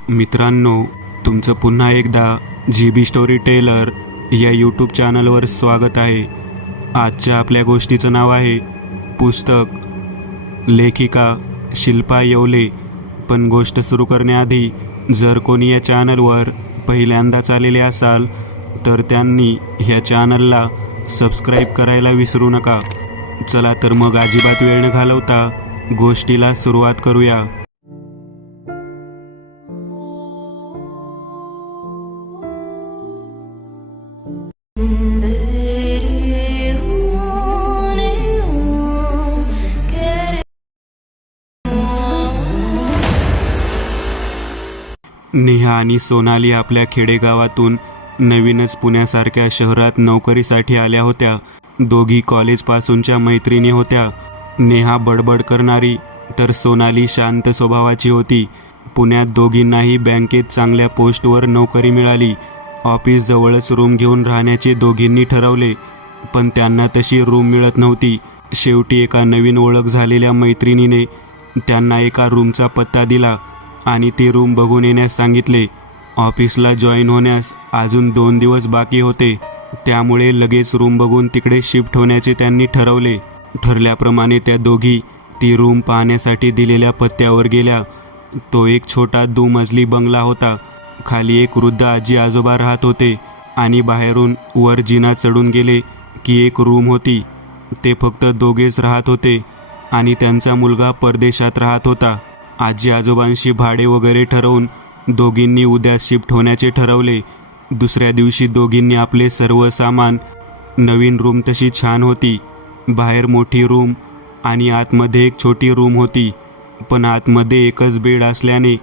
मित्रांनो, तुमचं पुन्हा एकदा GB स्टोरी टेलर या यूट्यूब चॅनलवर स्वागत आहे. आजच्या आपल्या गोष्टीचं नाव आहे पुस्तक. लेखिका शिल्पा येवले. पण गोष्ट सुरू करण्याआधी जर कोणी या चॅनलवर पहिल्यांदाच आलेले असाल तर त्यांनी ह्या चॅनलला सबस्क्राईब करायला विसरू नका. चला तर मग अजिबात वेळ न घालवता गोष्टीला सुरुवात करूया. नेहा आणि सोनाली आपल्या खेडेगावातून नवीनच पुण्यासारख्या शहरात नोकरीसाठी आल्या होत्या. दोघी कॉलेजपासूनच्या मैत्रिणी होत्या. नेहा बडबड करणारी तर सोनाली शांत स्वभावाची होती. पुण्यात दोघींनाही बँकेत चांगल्या पोस्टवर नोकरी मिळाली. ऑफिस जवळच रूम घेऊन राहण्याचे दोघींनी ठरवले, पण त्यांना तशी रूम मिळत नव्हती. शेवटी एका नवीन ओळख झालेल्या मैत्रिणीने त्यांना एका रूमचा पत्ता दिला आणि ती रूम बघून येण्यास सांगितले. ऑफिसला जॉईन होण्यास अजून 2 दिवस बाकी होते, त्यामुळे लगेच रूम बघून तिकडे शिफ्ट होण्याचे त्यांनी ठरवले. ठरल्याप्रमाणे त्या दोघी ती रूम पाहण्यासाठी दिलेल्या पत्त्यावर गेल्या. तो एक छोटा 2 मजली बंगला होता. खाली एक वृद्ध आजी आजोबा राहत होते आणि बाहेरून वर जिना चढून गेले की एक रूम होती. ते फक्त दोघेच राहत होते आणि त्यांचा मुलगा परदेशात राहत होता. आजी आजोबांशी भाडे वगैरे ठरवून दोघींनी उद्या शिफ्ट होण्याचे ठरवले. दुसऱ्या दिवशी दोघींनी आपले सर्व सामान. नवीन रूम तशी छान होती. बाहेर मोठी रूम आणि आतमध्ये एक छोटी रूम होती, पण आतमध्ये एकच बेड असल्याने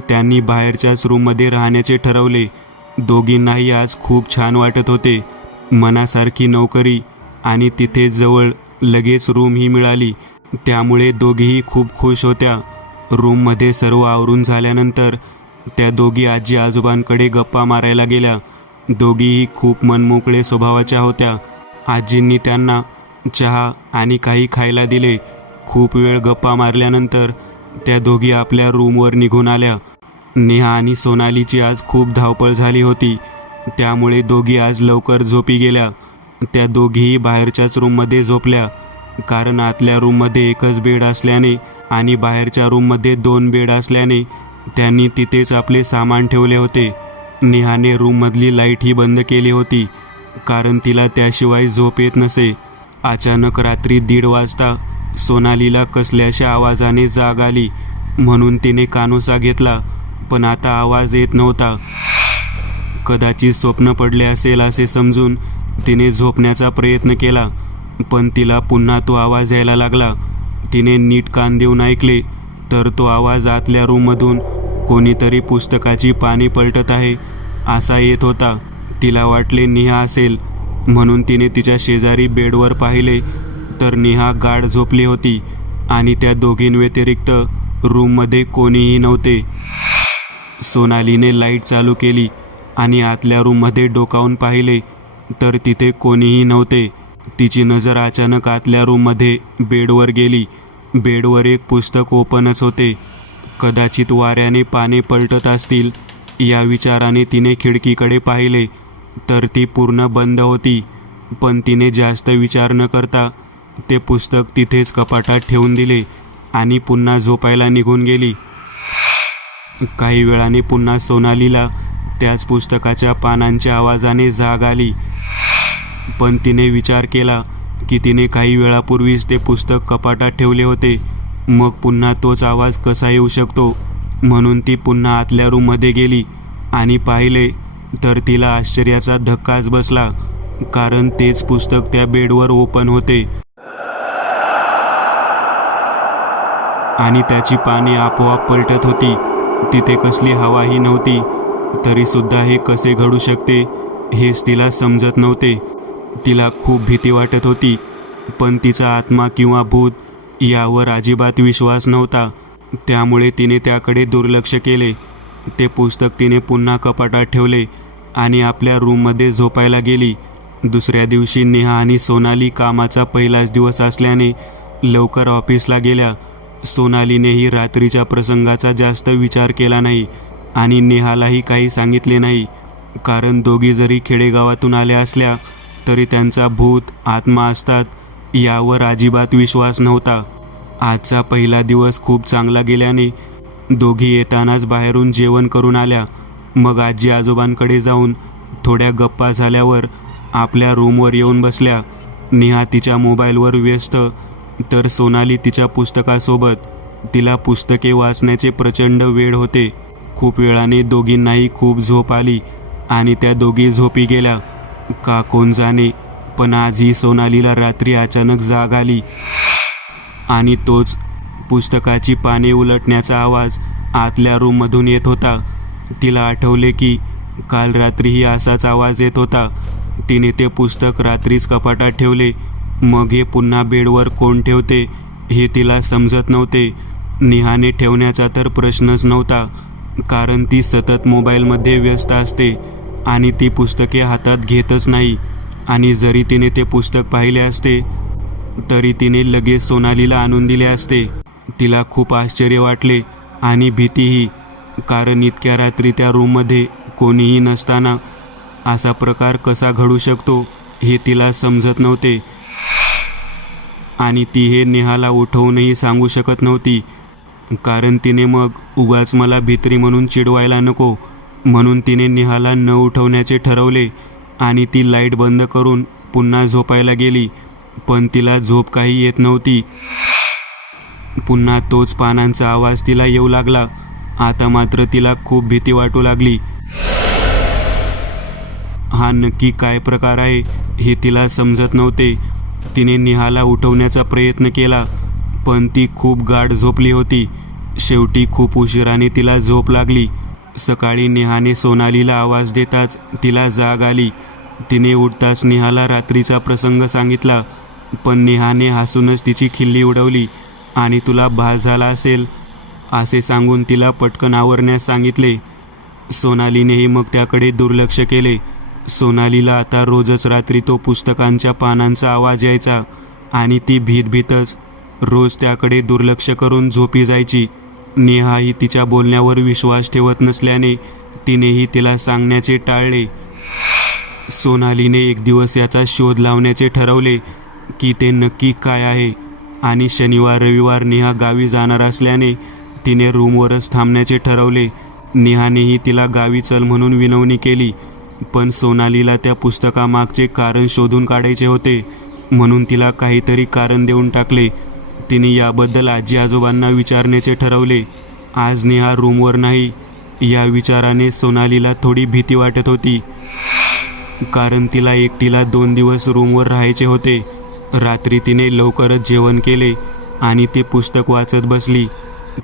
त्यांनी बाहेरच्याच रूममध्ये राहण्याचे ठरवले. दोघींनाही आज खूप छान वाटत होते. मनासारखी नोकरी आणि तिथे जवळ लगेच रूमही मिळाली, त्यामुळे दोघीही खूप खुश होत्या. रूममध्ये सर्व आवरून झाल्यानंतर त्या दोघी आजी आजोबांकडे गप्पा मारायला गेल्या. दोघीही खूप मनमोकळे स्वभावाच्या होत्या. आजींनी त्यांना चहा आणि काही खायला दिले. खूप वेळ गप्पा मारल्यानंतर त्या दोघी आपल्या रूमवर निघून आल्या. नेहा आणि सोनालीची आज खूप धावपळ झाली होती, त्यामुळे दोघी आज लवकर झोपी गेल्या. त्या दोघीही बाहेरच्याच रूममध्ये झोपल्या, कारण आतल्या रूममध्ये एकच बेड असल्याने आणि बाहेरच्या रूममध्ये 2 बेड असल्याने त्यांनी तिथेच आपले सामान ठेवले होते. नेहाने रूममधली लाईटही बंद केली होती, कारण तिला त्याशिवाय झोप येत नसे. अचानक रात्री 1:30 वाजता सोनालीला कसल्याशा आवाजाने जाग आली, म्हणून तिने कानोसा घेतला, पण आता आवाज येत नव्हता. कदाचित स्वप्न पडले असेल असे समजून तिने झोपण्याचा प्रयत्न केला, पण तिला पुन्हा तो आवाज यायला लागला. तिने नीट कान देऊन ऐकले तर तो आवाज आतल्या रूममधून कोणीतरी पुस्तकाची पाने पलटत आहे असा येत होता. तिला वाटले नेहा असेल, म्हणून तिने तिच्या शेजारी बेडवर पाहिले तर नेहा गाढ झोपली होती आणि त्या दोघींव्यतिरिक्त रूममध्ये कोणीही नव्हते. सोनालीने लाईट चालू केली आणि आतल्या रूममध्ये डोकावून पाहिले तर तिथे कोणीही नव्हते. तिची नजर अचानक आतल्या रूममध्ये बेडवर गेली. बेडवर एक पुस्तक ओपनच होते. कदाचित वाऱ्याने पाने पलटत असतील या विचाराने तिने खिडकीकडे पाहिले तर ती पूर्ण बंद होती. पण तिने जास्त विचार न करता ते पुस्तक तिथेच कपाटात ठेवून दिले आणि पुन्हा झोपायला निघून गेली. काही वेळाने पुन्हा सोनालीला त्याच पुस्तकाच्या पानांच्या आवाजाने जाग आली, पण तिने विचार केला की तिने काही वेळापूर्वीच ते पुस्तक कपाटात ठेवले होते, मग पुन्हा तोच आवाज कसा येऊ शकतो. म्हणून ती पुन्हा आतल्या रूममध्ये गेली आणि पाहिले तर तिला आश्चर्याचा धक्काच बसला, कारण तेच पुस्तक त्या बेडवर ओपन होते आणि त्याची पाने आपोआप पलटत होती. तिथे कसली हवाही नव्हती. तरीसुद्धा हे कसे घडू शकते हेच तिला समजत नव्हते. तिला खूप भीती वाटत होती, पण तिचा आत्मा किंवा भूत यावर अजिबात विश्वास नव्हता, त्यामुळे तिने त्याकडे दुर्लक्ष केले. ते पुस्तक तिने पुन्हा कपाटात ठेवले आणि आपल्या रूममध्ये झोपायला गेली. दुसऱ्या दिवशी नेहा आणि सोनाली कामाचा पहिलाच दिवस असल्याने लवकर ऑफिसला गेल्या. सोनालीनेही रात्रीच्या प्रसंगाचा जास्त विचार केला नाही. आणि नेहालाही काही सांगितले नाही, कारण दोघी जरी खेडेगावातून आल्या असल्या तरी त्यांचा भूत आत्मा असतात यावर अजिबात विश्वास नव्हता. आजचा पहिला दिवस खूप चांगला गेल्याने दोघी येतानाच बाहेरून जेवण करून आल्या. मग आजी आजोबांकडे जाऊन थोड्या गप्पा झाल्यावर आपल्या रूमवर येऊन बसल्या. नेहा तिच्या मोबाईलवर व्यस्त, तर सोनाली तिच्या पुस्तकासोबत. तिला पुस्तके वाचण्याचे प्रचंड वेळ होते. खूप वेळाने दोघींनाही खूप झोप आली आणि त्या दोघी झोपी गेल्या. का कोण जाणे, पण आजही सोनालीला रात्री अचानक जाग आली आणि तोच पुस्तकाची पाने उलटण्याचा आवाज आतल्या रूममधून येत होता. तिला आठवले की काल रात्रीही असाच आवाज येत होता. तिने ते पुस्तक रात्रीच कपाटात ठेवले. मग हे पुन्हा बेडवर कोण ठेवते हे तिला समजत नव्हते. नेहाने ठेवण्याचा तर प्रश्नच नव्हता, कारण ती सतत मोबाईलमध्ये व्यस्त असते आणि ती पुस्तके हातात घेतच नाही. आणि जरी तिने ते पुस्तक पाहिले असते तरी तिने लगेच सोनालीला आणून दिले असते. तिला खूप आश्चर्य वाटले आणि भीतीही, कारण इतक्या रात्री त्या रूममध्ये कोणीही नसताना असा प्रकार कसा घडू शकतो हे तिला समजत नव्हते. आणि ती हे नेहाला उठवूनही सांगू शकत नव्हती, कारण तिने मग उगाच मला भित्री म्हणून चिडवायला नको म्हणून तिने नेहाला न उठवण्याचे ठरवले आणि ती लाईट बंद करून पुन्हा झोपायला गेली. पण तिला झोप काही येत नव्हती. पुन्हा तोच पानांचा आवाज तिला येऊ लागला. आता मात्र तिला खूप भीती वाटू लागली. हा नक्की काय प्रकार आहे हे तिला समजत नव्हते. तिने नेहाला उठवण्याचा प्रयत्न केला, पण ती खूप गाढ झोपली होती. शेवटी खूप उशिराने तिला झोप लागली. सकाळी नेहाने सोनालीला आवाज देताच तिला जाग आली. तिने उठताच नेहाला रात्रीचा प्रसंग सांगितला, पण नेहाने हसूनच तिची खिल्ली उडवली आणि तुला भास झाला असेल असे सांगून तिला पटकन आवरण्यास सांगितले. सोनालीनेही मग त्याकडे दुर्लक्ष केले. सोनालीला आता रोजच रात्री तो पुस्तकांच्या पानांचा आवाज यायचा आणि ती भीतच रोज त्याकडे दुर्लक्ष करून झोपी जायची. नेहाही तिच्या बोलण्यावर विश्वास ठेवत नसल्याने तिनेही तिला सांगण्याचे टाळले. सोनालीने एक दिवस याचा शोध लावण्याचे ठरवले की ते नक्की काय आहे, आणि शनिवार रविवार नेहा गावी जाणार असल्याने तिने रूमवरच थांबण्याचे ठरवले. नेहानेही तिला गावी चल म्हणून विनवणी केली, पण सोनालीला त्या पुस्तकामागचे कारण शोधून काढायचे होते म्हणून तिला काहीतरी कारण देऊन टाकले. तिने याबद्दल आजी आजोबांना विचारण्याचे ठरवले. आज नेहा रूमवर नाही या विचाराने सोनालीला थोडी भीती वाटत होती, कारण तिला एकटीला 2 दिवस रूमवर राहायचे होते. रात्री तिने लवकरच जेवण केले आणि ते पुस्तक वाचत बसली.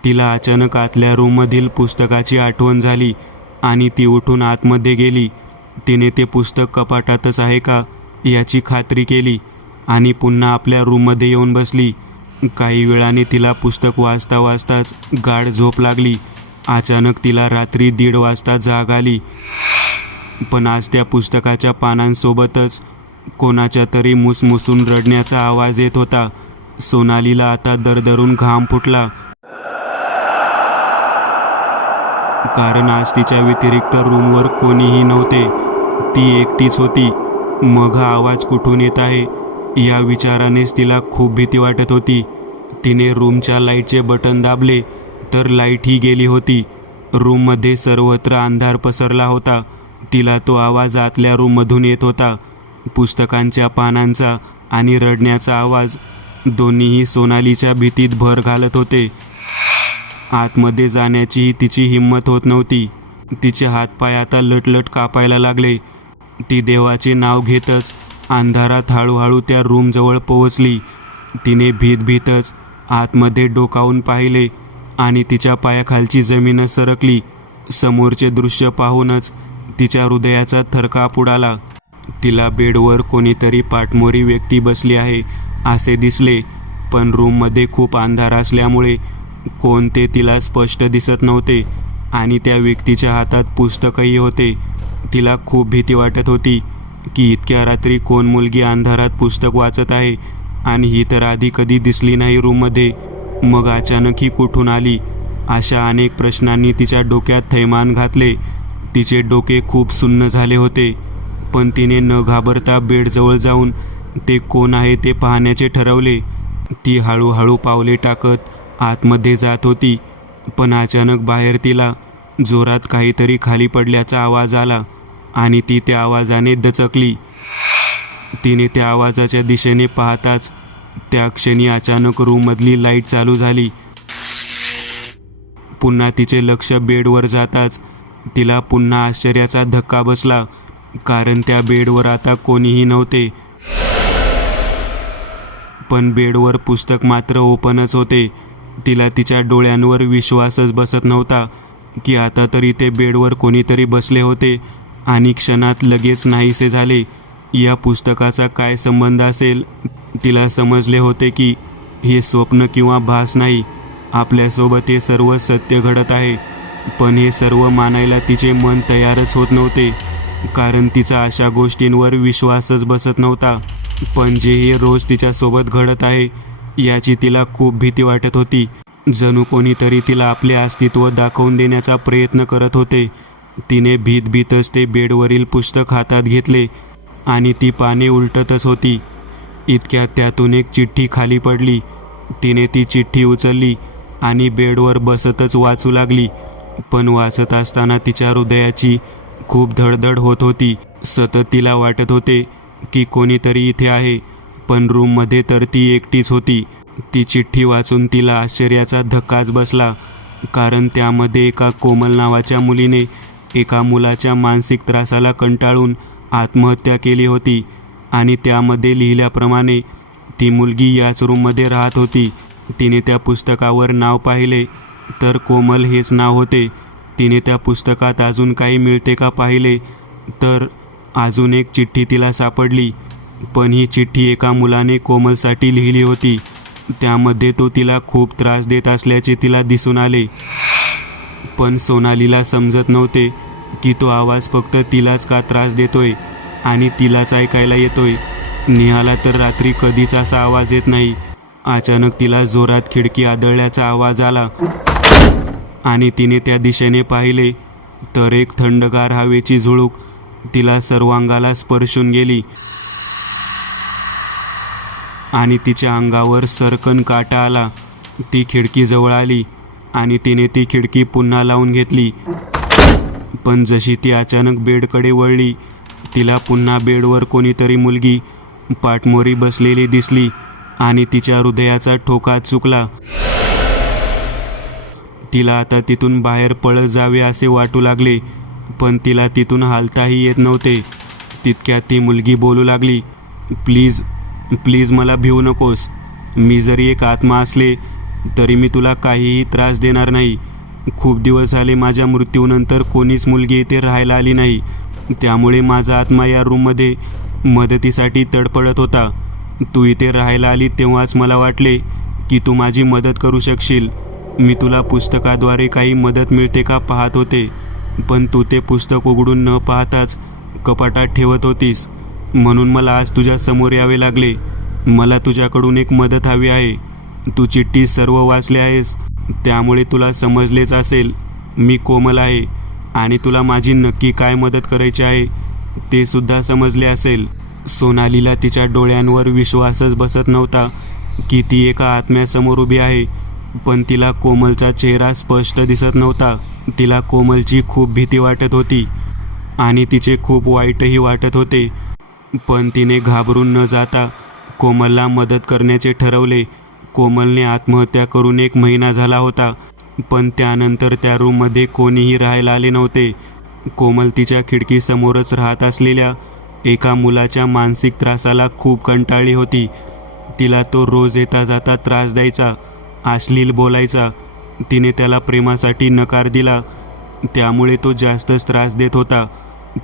तिला अचानक आतल्या रूममधील पुस्तकाची आठवण झाली आणि ती उठून आतमध्ये गेली. तिने ते पुस्तक कपाटातच आहे का याची खात्री केली आणि पुन्हा आपल्या रूममध्ये येऊन बसली. काही वेळाने तिला पुस्तक वाचता वाचताच गाढ झोप लागली. अचानक तिला रात्री 1:30 वाजता जाग आली, पण आज त्या पुस्तकाच्या पानांसोबतच कोणाच्या तरी मुसमुसून रडण्याचा आवाज येत होता. सोनालीला आता दरदरून घाम फुटला, कारण आज तिच्या व्यतिरिक्त रूमवर कोणीही नव्हते. ती एकटीच होती. मग हा आवाज कुठून येत आहे या विचारानेच तिला खूप भीती वाटत होती. तिने रूमच्या लाईटचे बटन दाबले तर लाईटही गेली होती. रूममध्ये सर्वत्र अंधार पसरला होता. तिला तो आवाज आतल्या रूममधून येत होता. पुस्तकांच्या पानांचा आणि रडण्याचा आवाज दोन्हीही सोनालीच्या भीतीत भर घालत होते. आतमध्ये जाण्याचीही तिची हिंमत होत नव्हती. तिचे हातपाय आता लटलट कापायला लागले. ती देवाचे नाव घेतच अंधारात हळूहळू त्या रूमजवळ पोहोचली. तिने भीतच आतमध्ये डोकावून पाहिले आणि तिच्या पायाखालची जमीन सरकली. समोरचे दृश्य पाहूनच तिच्या हृदयाचा थरकाप उडाला. तिला बेडवर कोणीतरी पाठमोरी व्यक्ती बसली आहे असे दिसले, पण रूममध्ये खूप अंधार असल्यामुळे कोण ते तिला स्पष्ट दिसत नव्हते आणि त्या व्यक्तीच्या हातात पुस्तकही होते. तिला खूप भीती वाटत होती की इतक्या रात्री कोण मुलगी अंधारात पुस्तक वाचत आहे, आणि ही तर आधी कधी दिसली नाही रूममध्ये. मग अचानक ही कुठून आली अशा अनेक प्रश्नांनी तिच्या डोक्यात थैमान घातले. तिचे डोके खूप सुन्न झाले होते, पण तिने न घाबरता बेडजवळ जाऊन ते कोण आहे ते पाहण्याचे ठरवले. ती हळूहळू पावले टाकत आतमध्ये जात होती, पण अचानक बाहेर तिला जोरात काहीतरी खाली पडल्याचा आवाज आला आणि ती त्या आवाजाने दचकली. तिने त्या आवाजाच्या दिशेने पाहताच त्या क्षणी अचानक रूममधली लाईट चालू झाली. पुन्हा तिचे लक्ष बेडवर जाताच तिला पुन्हा आश्चर्याचा धक्का बसला, कारण त्या बेडवर आता कोणीही नव्हते. पण बेडवर पुस्तक मात्र ओपनच होते. तिला तिच्या डोळ्यांवर विश्वासच बसत नव्हता की आता तरी ते बेडवर कोणीतरी बसले होते आणि क्षणात लगेच नाहीसे झाले. या पुस्तकाचा काय संबंध असेल? तिला समजले होते की हे स्वप्न किंवा भास नाही, आपल्यासोबत हे सर्व सत्य घडत आहे. पण हे सर्व मानायला तिचे मन तयारच होत नव्हते, कारण तिचा अशा गोष्टींवर विश्वासच बसत नव्हता. पण जे हे रोज तिच्यासोबत घडत आहे याची तिला खूप भीती वाटत होती. जणू कोणीतरी तिला आपले अस्तित्व दाखवून देण्याचा प्रयत्न करत होते. तिने भीतच ते बेडवरील पुस्तक हातात घेतले आणि ती पाने उलटतच होती. इतक्यात त्यातून एक चिठ्ठी खाली पडली. तिने ती चिठ्ठी उचलली आणि बेडवर बसतच वाचू लागली. पण वाचत असताना तिच्या हृदयाची खूप धडधड होत होती. सतत तिला वाटत होते की कोणीतरी इथे आहे, पण रूममध्ये तर ती एकटीच होती. ती चिठ्ठी वाचून तिला आश्चर्याचा धक्काच बसला, कारण त्यामध्ये एका कोमल नावाच्या मुलीने एका मुलाच्या मानसिक त्रासाला कंटाळून आत्महत्या केली होती आणि त्यामध्ये लिहिल्याप्रमाणे ती मुलगी याच रूममध्ये राहत होती. तिने त्या पुस्तकावर नाव पाहिले तर कोमल हेच नाव होते. तिने त्या पुस्तकात अजून काही मिळते का पाहिले तर अजून एक चिठ्ठी तिला सापडली. पण ही चिठ्ठी एका मुलाने कोमलसाठी लिहिली होती. त्यामध्ये तो तिला खूप त्रास देत असल्याचे तिला दिसून आले. पण सोनालीला समजत नव्हते की तो आवाज फक्त तिलाच का त्रास देतोय आणि तिलाच ऐकायला येतोय. नेहाला तर रात्री कधीच असा आवाज येत नाही. अचानक तिला जोरात खिडकी आदळल्याचा आवाज आला आणि तिने त्या दिशेने पाहिले तर एक थंडगार हवेची झुळूक तिला सर्वांगाला स्पर्शून गेली आणि तिच्या अंगावर सरकन काटा आला. ती खिडकीजवळ आली आणि तिने ती खिडकी पुन्हा लावून घेतली. पण जशी ती अचानक बेडकडे वळली, तिला पुन्हा बेडवर कोणीतरी मुलगी पाठमोरी बसलेली दिसली आणि तिच्या हृदयाचा ठोका चुकला. तिला आता तिथून बाहेर पळत जावे असे वाटू लागले, पण तिला तिथून हालताही येत नव्हते. तितक्यात ती मुलगी बोलू लागली, प्लीज प्लीज मला भिवू नकोस. मी जरी एक आत्मा असले तरी मी तुला काहीही त्रास देणार नाही. खूप दिवस झाले माझ्या मृत्यूनंतर कोणीच मुलगी इथे राहायला आली नाही, त्यामुळे माझा आत्मा या रूममध्ये मदतीसाठी तडफडत होता. तू इथे राहायला आली तेव्हाच मला वाटले की तू माझी मदत करू शकशील. मी तुला पुस्तकाद्वारे काही मदत मिळते का पाहत होते, पण तू ते पुस्तक उघडून न पाहताच कपाटात ठेवत होतीस. म्हणून मला आज तुझ्या समोर यावे लागले. मला तुझ्याकडून एक मदत हवी आहे. तू चिठ्ठी सर्व वाचले आहेस, त्यामुळे तुला समजलेच असेल मी कोमल आहे आणि तुला माझी नक्की काय मदत करायची आहे ते सुद्धा समजले असेल. सोनालीला तिच्या डोळ्यांवर विश्वासच बसत नव्हता की ती एका आत्म्यासमोर उभी आहे, पण तिला कोमलचा चेहरा स्पष्ट दिसत नव्हता. तिला कोमलची खूप भीती वाटत होती आणि तिचे खूप वाईटही वाटत होते. पण तिने घाबरून न जाता कोमलला मदत करण्याचे ठरवले. कोमलने आत्महत्या करून 1 महिना झाला होता, पण त्यानंतर त्या रूममध्ये कोणीही राहायला आले नव्हते. कोमल तिच्या खिडकीसमोरच राहत असलेल्या एका मुलाच्या मानसिक त्रासाला खूप कंटाळली होती. तिला तो रोज येता जाता त्रास द्यायचा, अश्लील बोलायचा. तिने त्याला प्रेमासाठी नकार दिला, त्यामुळे तो जास्तच त्रास देत होता.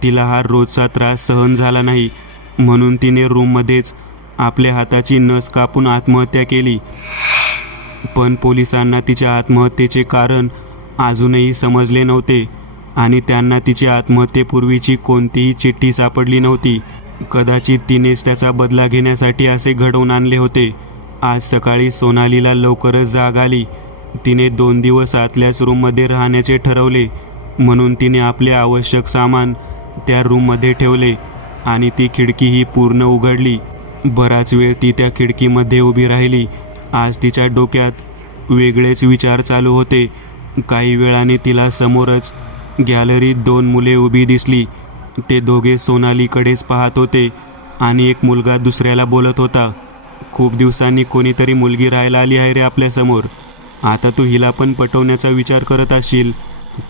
तिला हा रोजचा त्रास सहन झाला नाही, म्हणून तिने रूममध्येच आपल्या हाताची नस कापून आत्महत्या केली. पण पोलिसांना तिच्या आत्महत्येचे कारण अजूनही समजले नव्हते आणि त्यांना तिच्या आत्महत्येपूर्वीची कोणतीही चिठ्ठी सापडली नव्हती. कदाचित तिनेच त्याचा बदला घेण्यासाठी असे घडवून आणले होते. आज सकाळी सोनालीला लवकरच जाग आली तिने 2 दिवस आतल्याच रूममध्ये राहण्याचे ठरवले, म्हणून तिने आपले आवश्यक सामान त्या रूममध्ये ठेवले आणि ती खिडकीही पूर्ण उघडली. बराच वेळ ती त्या खिडकीमध्ये उभी राहिली. आज तिच्या डोक्यात वेगळेच विचार चालू होते. काही वेळाने तिला समोरच गॅलरीत 2 मुले उभी दिसली. ते दोघे सोनालीकडेच पाहत होते आणि एक मुलगा दुसऱ्याला बोलत होता. खूप दिवसांनी कोणीतरी मुलगी राहायला आली आहे रे आपल्यासमोर. आता तू हिला पण पटवण्याचा विचार करत असशील.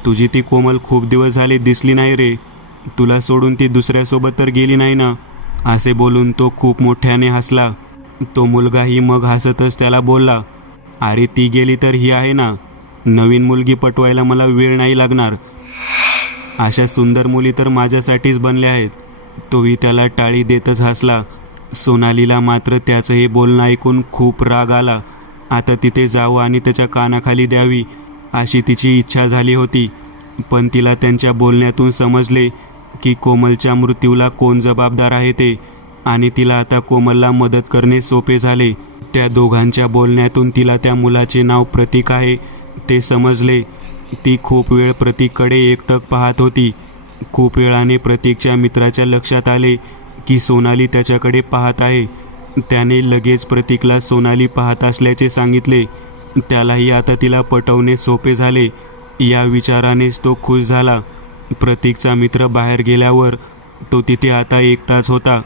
तुझी ती कोमल खूप दिवस झाले दिसली नाही रे. तुला सोडून ती दुसऱ्यासोबत तर गेली नाही ना? असे बोलून तो खूप मोठ्याने हसला. तो मुलगाही मग हसतच त्याला बोलला, अरे ती गेली तर ही आहे ना. नवीन मुलगी पटवायला मला वेळ नाही लागणार. अशा सुंदर मुली तर माझ्यासाठीच बनल्या आहेत. तोही त्याला टाळी देतच हसला. सोनालीला मात्र त्याचं हे बोलणं ऐकून खूप राग आला. आता तिथे जावं आणि त्याच्या कानाखाली द्यावी अशी तिची इच्छा झाली होती. पण तिला त्यांच्या बोलण्यातून समजले की कोमलच्या मृत्यूला कोण जबाबदार आहे ते, आणि तिला आता कोमलला मदत करणे सोपे झाले. त्या दोघांच्या बोलण्यातून तिला त्या मुलाचे नाव प्रतीक आहे ते समजले. ती खूप वेळ प्रतीककडे एकटक पाहत होती. खूप वेळाने प्रतीकच्या मित्राच्या लक्षात आले की सोनाली त्याच्याकडे पाहत आहे. त्याने लगेच प्रतीकला सोनाली पाहत असल्याचे सांगितले. त्यालाही आता तिला पटवणे सोपे झाले. या विचारानेच तो खुश झाला. प्रतीकचा मित्र बाहेर गेल्यावर तो तिथे आता एकटाच होता.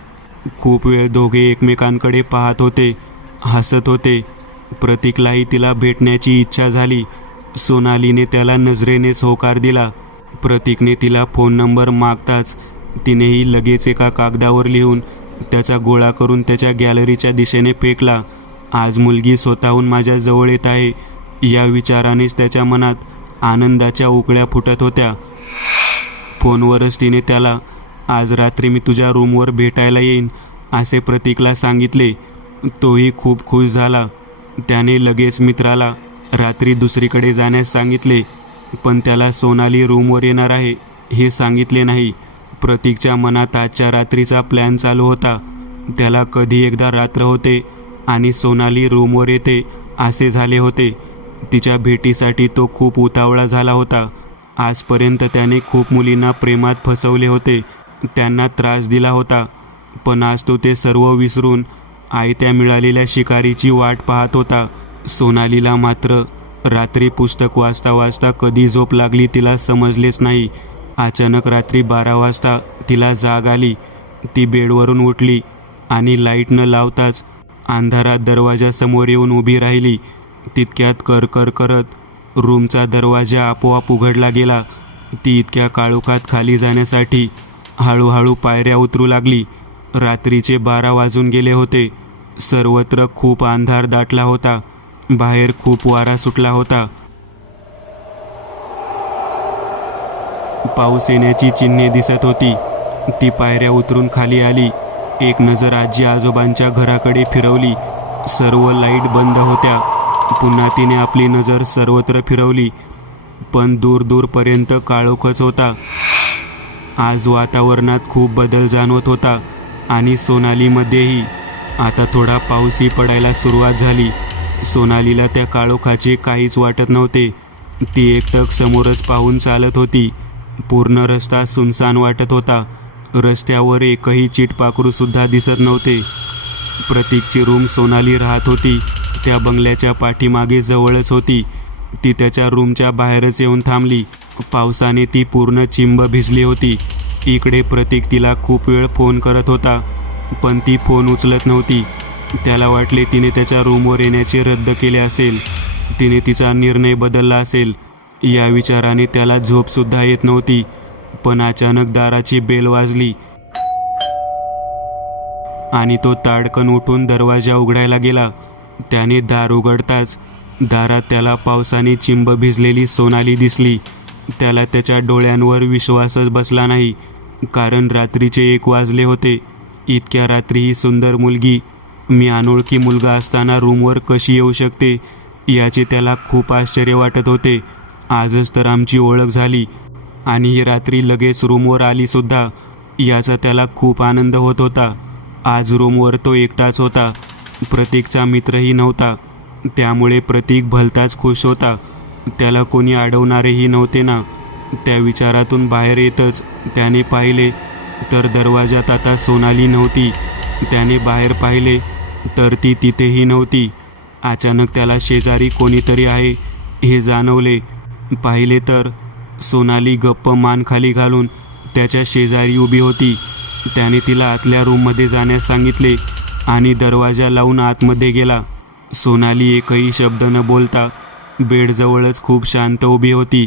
खूप वेळ दोघे एकमेकांकडे पाहत होते, हसत होते. प्रतीकलाही तिला भेटण्याची इच्छा झाली. सोनालीने त्याला नजरेनेच होकार दिला. प्रतीकने तिला फोन नंबर मागताच तिनेही लगेच एका कागदावर लिहून त्याचा गोळा करून त्याच्या गॅलरीच्या दिशेने फेकला. आज मुलगी स्वतःहून माझ्या जवळ येत आहे या विचारानेच त्याच्या मनात आनंदाच्या उकळ्या फुटत होत्या. फोनवरच तिने त्याला आज रात्री मी तुझ्या रूमवर भेटायला येईन असे प्रतीकला सांगितले. तोही खूप खुश झाला. त्याने लगेच मित्राला रात्री दुसरीकडे जाण्यास सांगितले, पण त्याला सोनाली रूमवर येणार आहे हे सांगितले नाही. प्रतीकच्या मनात आजच्या रात्रीचा प्लॅन चालू होता. त्याला कधी एकदा रात्र होते आणि सोनाली रूमवर येते असे झाले होते. तिच्या भेटीसाठी तो खूप उतावळा झाला होता. आजपर्यंत त्याने खूप मुलींना प्रेमात फसवले होते, त्यांना त्रास दिला होता. पण आज तो ते सर्व विसरून आयत्या मिळालेल्या शिकारीची वाट पाहत होता. सोनालीला मात्र रात्री पुस्तक वाचता वाचता कधी झोप लागली तिला समजलेच नाही. अचानक रात्री 12 वाजता तिला जाग आली. ती बेडवरून उठली आणि लाईट न लावताच अंधारात दरवाजासमोर येऊन उभी राहिली. तितक्यात करकर करत रूमचा दरवाजा आपोआप उघडला गेला. ती इतक्या काळोखात खाली जाण्यासाठी हळूहळू पायऱ्या उतरू लागली. रात्रीचे 12 वाजून गेले होते. सर्वत्र खूप अंधार दाटला होता. बाहेर खूप वारा सुटला होता. पाऊस येण्याची चिन्हे दिसत होती. ती पायऱ्या उतरून खाली आली. एक नजर आजी आजोबांच्या घराकडे फिरवली. सर्व लाईट बंद होत्या. पुन्हा तिने आपली नजर सर्वत्र फिरवली, पण दूर दूरपर्यंत काळोखच होता. आज वातावरणात खूप बदल जाणवत होता आणि सोनालीमध्येही. आता थोडा पाऊसही पडायला सुरुवात झाली. सोनालीला त्या काळोखाचे काहीच वाटत नव्हते. ती एकटक समोरच पाहून चालत होती. पूर्ण रस्ता सुनसान वाटत होता. रस्त्यावर एकही चिटपाखरूसुद्धा दिसत नव्हते. प्रतीकची रूम सोनाली राहत होती त्या बंगल्याच्या पाठीमागे जवळच होती. ती त्याच्या रूमच्या बाहेरच येऊन थांबली. पावसाने ती पूर्ण चिंब भिजली होती. इकडे प्रतीक तिला खूप वेळ फोन करत होता, पण ती फोन उचलत नव्हती. त्याला वाटले तिने त्याच्या रूमवर येण्याचे रद्द केले असेल. तिने तिचा निर्णय बदलला असेल या विचाराने त्याला झोपसुद्धा येत नव्हती. पण अचानक दाराची बेल वाजली आणि तो ताडकन उठून दरवाजा उघडायला गेला. त्याने दार उघडताच दारात त्याला पावसाने चिंब भिजलेली सोनाली दिसली. त्याला त्याच्या डोळ्यांवर विश्वासच बसला नाही, कारण रात्रीचे 1 वाजले होते. इतक्या रात्री ही सुंदर मुलगी, मी अनोळखी मुलगा असताना रूमवर कशी येऊ शकते याचे त्याला खूप आश्चर्य वाटत होते. आजच तर आमची ओळख झाली आणि ही रात्री लगेच रूमवर आलीसुद्धा याचा त्याला खूप आनंद होत होता. आज रूमवर तो एकटाच होता. प्रतीकचा मित्रही नव्हता. त्यामुळे प्रतीक भलताच खुश होता. त्याला कोणी अडवणारेही नव्हते ना. त्या विचारातून बाहेर येतच त्याने पाहिले तर दरवाजात आता सोनाली नव्हती. त्याने बाहेर पाहिले तर ती तिथेही नव्हती. अचानक त्याला शेजारी कोणीतरी आहे हे जाणवले. पाहिले तर सोनाली गप्प मान खाली घालून त्याच्या शेजारी उभी होती. त्याने तिला आतल्या रूममध्ये जाण्यास सांगितले आणि दरवाजा लावून आतमध्ये गेला. सोनाली एकही शब्द न बोलता बेडजवळच खूप शांत उभी होती.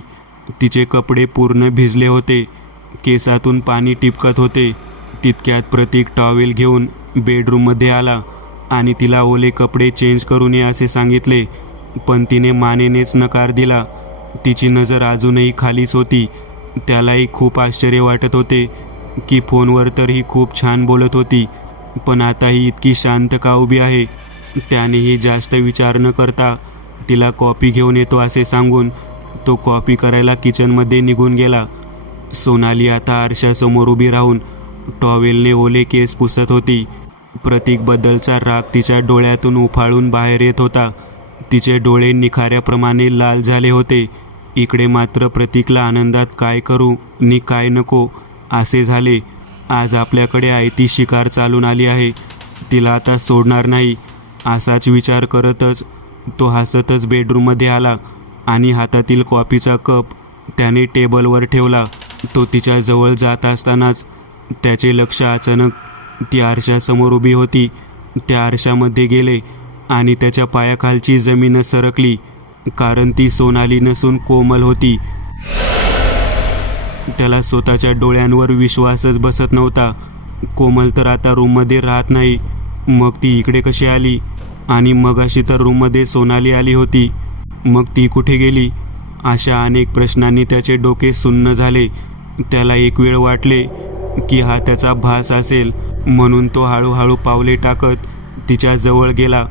तिचे कपडे पूर्ण भिजले होते. केसातून पाणी टिपकत होते. तितक्यात प्रतीक टॉवेल घेऊन बेडरूममध्ये आला आणि तिला ओले कपडे चेंज करून ये असे सांगितले. पण तिने मानेनेच नकार दिला. तिची नजर अजूनही खालीच होती. त्यालाही खूप आश्चर्य वाटत होते की फोनवर तर ही खूप छान बोलत होती, पण आता ही इतकी शांत का उभी आहे. त्यानेही जास्त विचार न करता तिला कॉफी घेऊन येतो असे सांगून तो कॉफी करायला किचनमध्ये निघून गेला. सोनाली आता आरशासमोर उभी राहून टॉवेलने ओले केस पुसत होती. प्रतीकबद्दलचा राग तिच्या डोळ्यातून उफाळून बाहेर येत होता. तिचे डोळे निखाऱ्याप्रमाणे लाल झाले होते. इकडे मात्र प्रतीकला आनंदात काय करू नि काय नको असे झाले. आज आपल्याकडे आयती शिकार चालून आली आहे. तिला आता सोडणार नाही असाच विचार करतच तो हसतच बेडरूममध्ये आला आणि हातातील कॉफीचा कप त्याने टेबलवर ठेवला. तो तिच्या जवळ जात असतानाच त्याचे लक्ष अचानक ती आरशासमोर उभी होती त्या आरशामध्ये गेले आणि त्याच्या पायाखालची जमीन सरकली, कारण ती सोनाली नसून कोमल होती. त्याला स्वतःच्या डोळ्यांवर विश्वासच बसत नव्हता. कोमल तर आता रूममध्ये राहत नाही, मग ती इकडे कशी आली? आणि मगाशी तर रूममध्ये सोनाली आली होती, मग ती कुठे गेली? अशा अनेक प्रश्नांनी त्याचे डोके सुन्न झाले. त्याला एक वेळ वाटले की हा त्याचा भास असेल, म्हणून तो हळूहळू पावले टाकत तिच्या जवळ गेला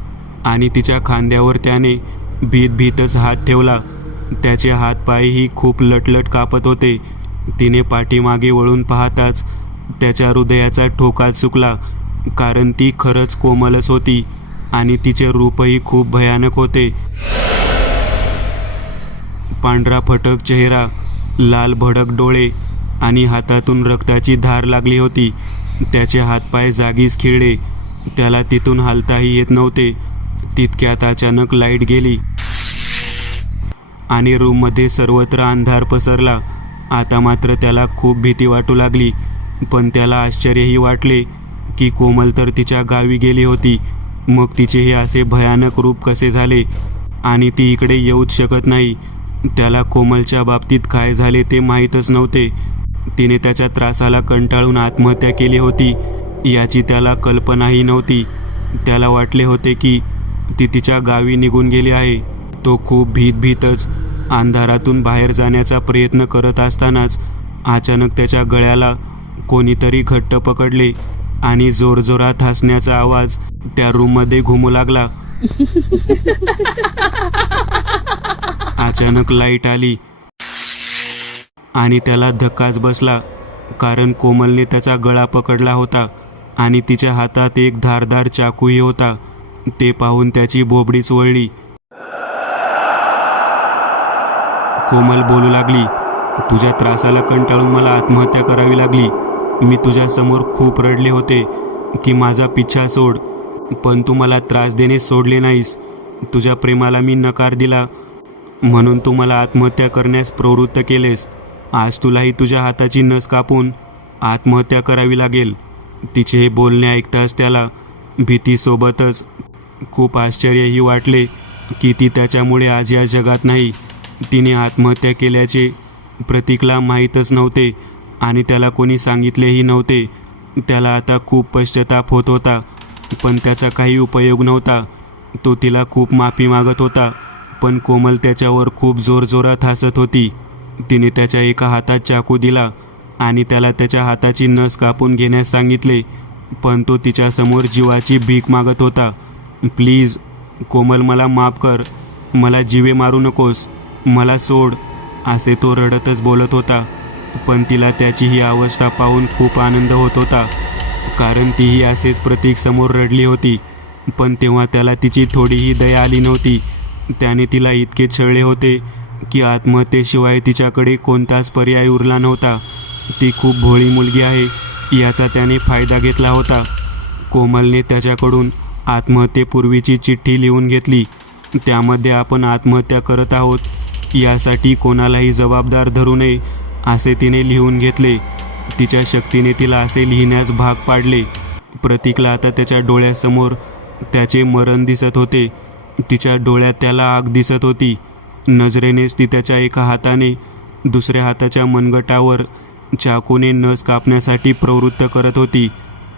आणि तिच्या खांद्यावर त्याने भीतच हात ठेवला. त्याचे हातपायही खूप लटलट कापत होते. तिने पाठीमागे वळून पाहताच त्याच्या हृदयाचा ठोका चुकला, कारण ती खरंच कोमलच होती आणि तिचे रूपही खूप भयानक होते. पांढरा फटक चेहरा, लाल भडक डोळे आणि हातातून रक्ताची धार लागली होती. त्याचे हातपाय जागीच खिळले. त्याला तिथून हालताही येत नव्हते. तितक्यात अचानक लाईट गेली आणि रूममध्ये सर्वत्र अंधार पसरला. आता मात्र त्याला खूप भीती वाटू लागली, पण त्याला आश्चर्यही वाटले की कोमल तर तिच्या गावी गेली होती, मग तिचे हे असे भयानक रूप कसे झाले आणि ती इकडे येऊच शकत नाही. त्याला कोमलच्या बाबतीत काय झाले ते माहीतच नव्हते. तिने त्याच्या त्रासाला कंटाळून आत्महत्या केली होती याची त्याला कल्पनाही नव्हती. त्याला वाटले होते की ती तिच्या गावी निघून गेली आहे. तो खूप भीतच अंधारातून बाहेर जाण्याचा प्रयत्न करत असतानाच अचानक त्याच्या गळ्याला कोणीतरी घट्ट पकडले आणि जोरजोरात हसण्याचा आवाज त्या रूममध्ये घुमू लागला. अचानक लाईट आली आणि त्याला धक्काच बसला, कारण कोमलने त्याचा गळा पकडला होता आणि तिच्या हातात एक धारदार चाकूही होता. ते पाहून त्याची बोबडीच वळली. कोमल बोलू लागली, तुझ्या त्रासाला कंटाळून मला आत्महत्या करावी लागली. मी तुझ्यासमोर खूप रडले होते की माझा पिच्छा सोड, पण तू मला त्रास देणे सोडले नाहीस. तुझ्या प्रेमाला मी नकार दिला, म्हणून तू मला आत्महत्या करण्यास प्रवृत्त केलेस. आज तुलाही तुझ्या हाताची नस कापून आत्महत्या करावी लागेल. तिचे हे बोलणे ऐकताच त्याला भीतीसोबतच खूप आश्चर्यही वाटले की ती त्याच्यामुळे आज या जगात नाही. तिने आत्महत्या केल्याचे प्रतीकला माहीतच नव्हते आणि त्याला कोणी सांगितलेही नव्हते. त्याला आता खूप पश्चाताप होत होता, पण त्याचा काही उपयोग नव्हता. तो तिला खूप माफी मागत होता, पण कोमल त्याच्यावर खूप जोरजोरात हसत होती. तिने त्याच्या एका हातात चाकू दिला आणि त्याला त्याच्या हाताची नस कापून घेण्यास सांगितले, पण तो तिच्यासमोर जीवाची भीक मागत होता. प्लीज कोमल, मला माफ कर, मला जीवे मारू नकोस, मला सोड, असे तो रडतच बोलत होता. पण तिला त्याची ही अवस्था पाहून खूप आनंद होत होता, कारण तीही असेच प्रतीक समोर रडली होती. पण तेव्हा त्याला तिची थोडीही दया आली नव्हती. त्याने तिला इतके छळले होते की आत्महत्येशिवाय तिच्याकडे कोणताच पर्याय उरला नव्हता. ती खूप भोळी मुलगी आहे याचा त्याने फायदा घेतला होता. कोमलने त्याच्याकडून आत्महत्येपूर्वीची चिठ्ठी लिहून घेतली. त्यामध्ये आपण आत्महत्या करत आहोत यासाठी कोणालाही जबाबदार धरू नये असे तिने लिहून घेतले. तिच्या शक्तीने तिला असे लिहिण्यास भाग पाडले. प्रतीकला आता त्याच्या डोळ्यासमोर त्याचे मरण दिसत होते. तिच्या डोळ्यात त्याला आग दिसत होती. नजरेनेच ती त्याच्या एका हाताने दुसऱ्या हाताच्या मनगटावर चाकूने नस कापण्यासाठी प्रवृत्त करत होती.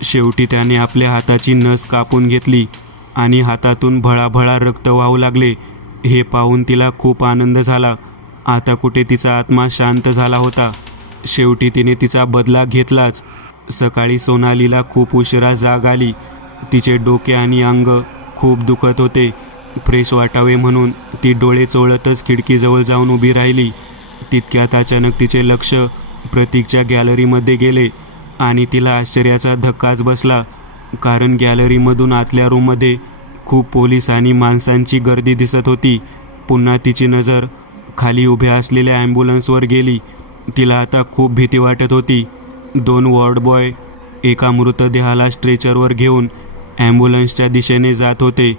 शेवटी त्याने आपल्या हाताची नस कापून घेतली आणि हातातून भळाभळा रक्त वाहू लागले. हे पाहून तिला खूप आनंद झाला. आता कुठे तिचा आत्मा शांत झाला होता. शेवटी तिने तिचा बदला घेतलाच. सकाळी सोनालीला खूप उशिरा जाग आली. तिचे डोके आणि अंग खूप दुखत होते. फ्रेश वाटावे म्हणून ती डोळे चोळतच खिडकीजवळ जाऊन उभी राहिली. तितक्यात अचानक तिचे लक्ष प्रतीकच्या गॅलरीमध्ये गेले आणि तिला आश्चर्याचा धक्काच बसला. कारण गॅलरीमधून आतल्या रूममध्ये खूप पोलीस आणि माणसांची गर्दी दिसत होती. पुन्हा तिची नजर खाली उभ्या असलेल्या ॲम्ब्युलन्सवर गेली. तिला आता खूप भीती वाटत होती. 2 वॉर्ड बॉय एका मृतदेहाला स्ट्रेचरवर घेऊन ॲम्ब्युलन्सच्या दिशेने जात होते.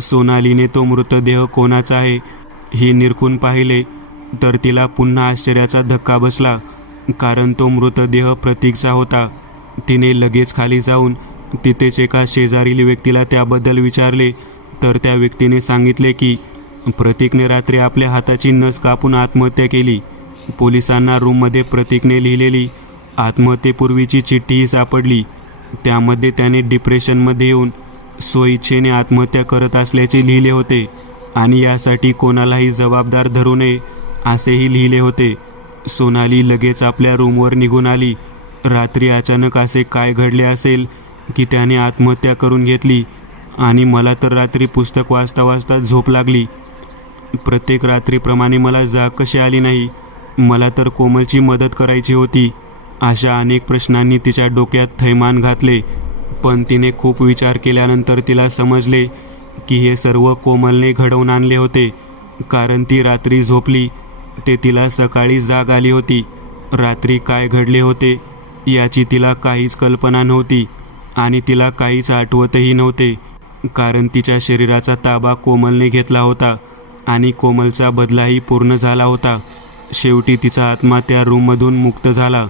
सोनालीने तो मृतदेह कोणाचा आहे हे निरखून पाहिले तर तिला पुन्हा आश्चर्याचा धक्का बसला. कारण तो मृतदेह प्रतीकचा होता. तिने लगेच खाली जाऊन तिथेच एका शेजारील व्यक्तीला त्याबद्दल विचारले तर त्या व्यक्तीने सांगितले की प्रतीकने रात्री आपल्या हाताची नस कापून आत्महत्या केली. पोलिसांना रूममध्ये प्रतीकने लिहिलेली आत्महत्येपूर्वीची चिठ्ठीही सापडली. त्यामध्ये त्याने डिप्रेशनमध्ये येऊन स्वइच्छेने आत्महत्या करत असल्याचे लिहिले होते आणि यासाठी कोणालाही जबाबदार धरू नये असेही लिहिले होते. सोनाली लगेच आपल्या रूमवर निघून आली. रात्री अचानक असे काय घडले असेल की त्याने आत्महत्या करून घेतली आणि मला तर रात्री पुस्तक वाचता वाचता झोप लागली. प्रत्येक रात्रीप्रमाणे मला जाग कशी आली नाही. मला तर कोमलची मदत करायची होती. अशा अनेक प्रश्नांनी तिच्या डोक्यात थैमान घातले. पण तिने खूप विचार केल्यानंतर तिला समजले की हे सर्व कोमलने घडवून आणले होते. कारण ती रात्री झोपली ते तिला सकाळी जाग आली होती. रात्री काय घडले होते याची तिला काहीच कल्पना नव्हती आणि तिला काहीच आठवतही नव्हते. कारण तिच्या शरीराचा ताबा कोमलने घेतला होता आणि कोमलचा बदलाही पूर्ण झाला होता. शेवटी तिचा आत्मा त्या रूममधून मुक्त झाला.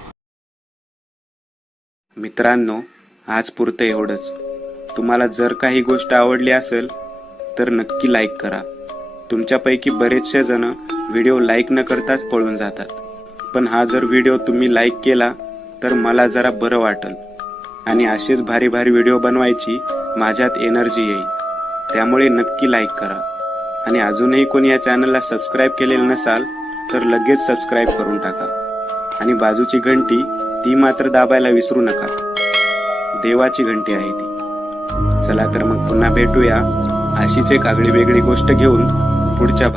मित्रांनो, आज पुरतं एवढंच. तुम्हाला जर काही गोष्ट आवडली असेल तर नक्की लाईक करा. तुमच्यापैकी बरेचसे जण व्हिडिओ लाईक न करताच पळून जातात. पण हा जर व्हिडिओ तुम्ही लाईक केला तर मला जरा बरं वाटेल आणि असेच भारी भारी व्हिडिओ बनवायची माझ्यात एनर्जी येईल. त्यामुळे नक्की लाईक करा. आणि अजूनही कोणी या चॅनलला सबस्क्राईब केलेलं नसाल तर लगेच सबस्क्राईब करून टाका. आणि बाजूची घंटी ती मात्र दाबायला विसरू नका. देवाची घंटी आहे ती. चला तर मग पुन्हा भेटूया अशीच एक आगळी वेगळी गोष्ट घेऊन पुढच्या